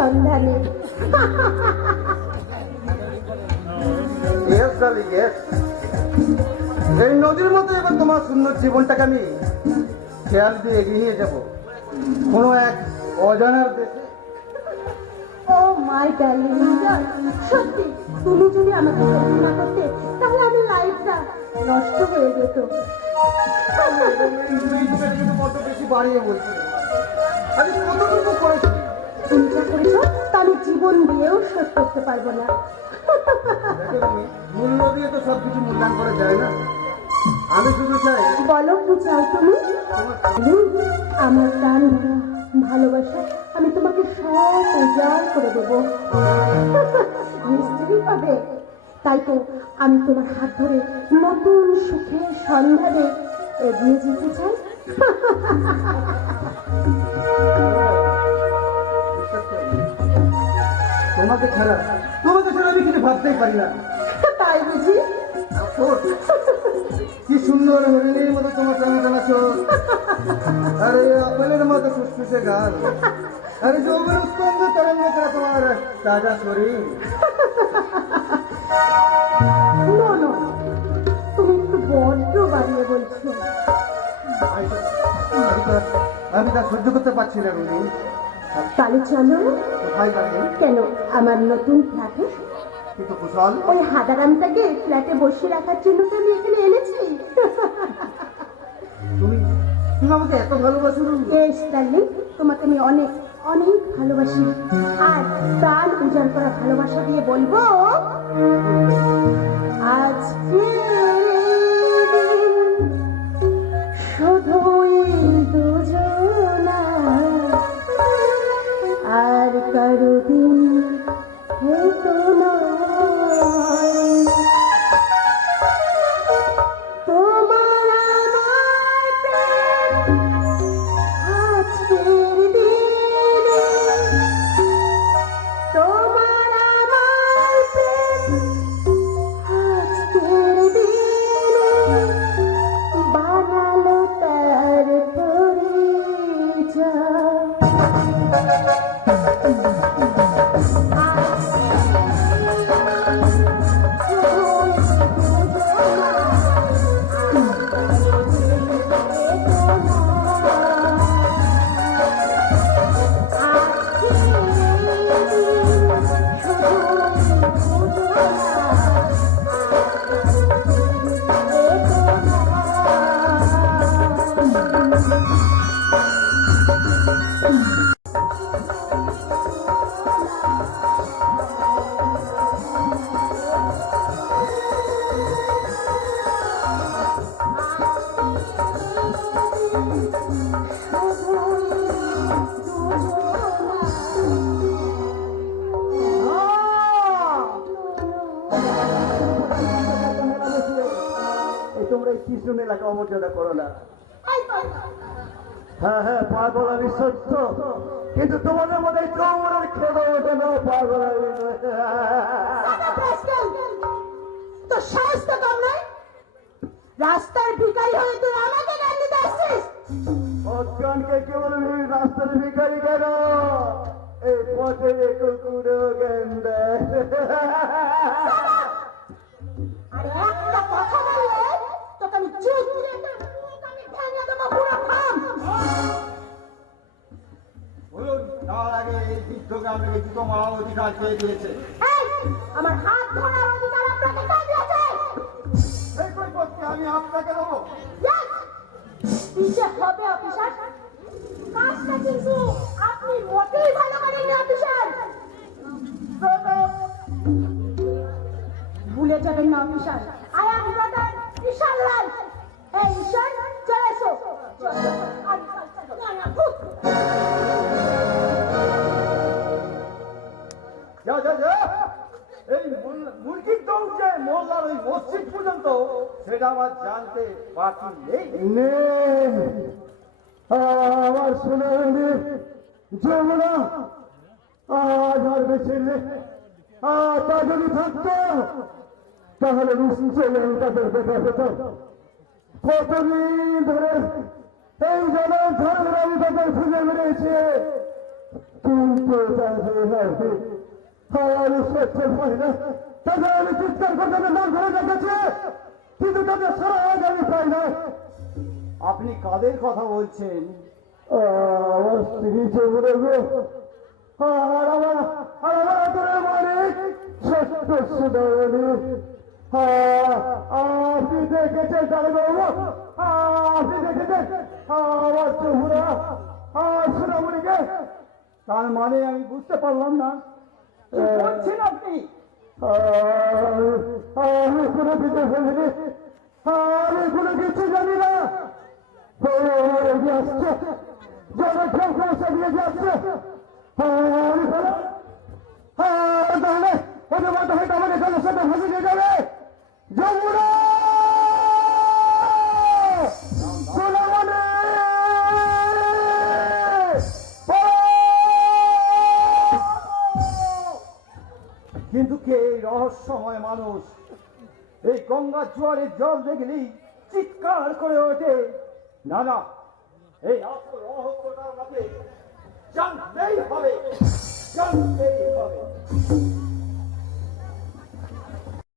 সন্ধানে। এই নদীর মতো এবার তোমার সুন্দর জীবনটাকে আমি খেয়াল দিয়ে এগিয়ে নিয়ে যাব। কোনো এক অজানার দেশে। ও মাই ডার্লিং সত্যি তুমি যদি আমাকে না করতে তাহলে আমি লাইফটা নষ্ট হয়ে যেত। বড্ড বেশি বাড়িয়ে বলছি। আমি কতটুকু করেছি? যা করেছ তা আমি জীবন দিয়েও শোধ করতে পারব না। মূল্য দিয়ে তো সব কিছু মূল্যায়ন করা যায় না। আমি শুধু চাই বলো কি চাও তুমি আমার প্রাণ ভালোবাসা আমি তোমাকে সব উজাড় করে দেবো। নিশ্চয়ই পাবে। তাই তো আমি তোমার হাত ধরে নতুন সুখের সন্ধানে এগিয়ে যেতে চাই। তোমাকে ছাড়া তোমাকে ছাড়া আমি কিছু ভাবতেই পারি না। তাই বুঝি? কি সুন্দর হরিণীর মতো তোমার টানা টানা চোখ। আরে আপেলের মতো ফুসফুসে গাল। আরে যৌবন উৎপন্ন তরঙ্গ করে তোমার তাজা শরীর। তুমি একটু বড্ড বাড়িয়ে বলছো। আমি তা সহ্য করতে পারছি না রুনি তাহলে চলো? কোথায় যাবেন কেন? আমার নতুন ফ্ল্যাটে কিন্তু কুশল। ওই হাদারামটাকে ফ্ল্যাটে বসিয়ে রাখার জন্য তো আমি এখানে এনেছি। তুমি তুমি আমাকে এত ভালোবাসো বেশ ডার্লিং তোমাকে আমি অনেক অনেক ভালোবাসি। আর প্রাণ উজাড় করা ভালোবাসা দিয়ে বলব আজকে তোমরা কৃষ্ণ মেলাকে অমর্যাদা করো না। হ্যাঁ হ্যাঁ পাগল আমি সত্য। কিন্তু তোমাদের মধ্যে চৌমনের খেলে ওঠে না পাগল আমি তো সাহস তো কম নয়? রাস্তার ভিখারি হয়ে তুই অজ্ঞানকে কেবল রাস্তার ভিখারি কেন? এই পথে বললে তোকে আমি অধিকার পেয়ে দিয়েছে? আমার হাত ধরার অধিকার আপনাকে কে দিয়েছে? এই কৈফতকে আমি আপনাকে দেবো! কিসে হবে অফিসার? কাজটা কিন্তু আপনি মোটেই ভালো করেননি অফিসার। ভুলে যাবেন না officer. I am an Ishan Lal. এই ঈশান চলে এসো। না, না, এই মুরগির দৌড় যে মোল্লার ওই মসজিদ পর্যন্ত সেটা আমার জানতে বাকি নেই। আমার সোনালি যমুনা। আজ আর বেঁচে নেই। তা যদি থাকতো, তাহলে নিশ্চয়ই আমি তাদের দেখা পেতাম। কতদিন ধরে এই জনের ধরে আমি তাদের খুঁজে বেড়েছে। কিন্তু আমি সহ্য পাই না। তাদের আমি চিৎকার করতে ধরে রেখেছে কিন্তু তাদের সারা আজ আমি পাই না। আপনি কাদের কথা বলছেন? আমার স্ত্রী চৌড়ে আর আমার আর আমার আদরের মালিক সত্য সুদানি আপনি দেখেছেন তাহলে বাবু আপনি দেখেছেন? আমার আর সোনামণিকে তার মানে আমি বুঝতে পারলাম না। বলছেন আপনি? আমি কোনো কিছু ফেলিনি আমি কোনো কিছু জানি না। এগিয়ে আসছে জলে পৌঁছে দিয়ে যাচ্ছে আমি ফেলা তাহলে মধ্যে হয়তো আমাদের জলের সাথে ভেসে দিয়ে যাবে যমুনা কিন্তু কে এই রহস্যময় মানুষ? এই গঙ্গা জোয়ারের জল দেখলেই চিৎকার করে ওঠে। না না। এই আসল রহস্যটা আমাকে জানতেই হবে জানতেই হবে।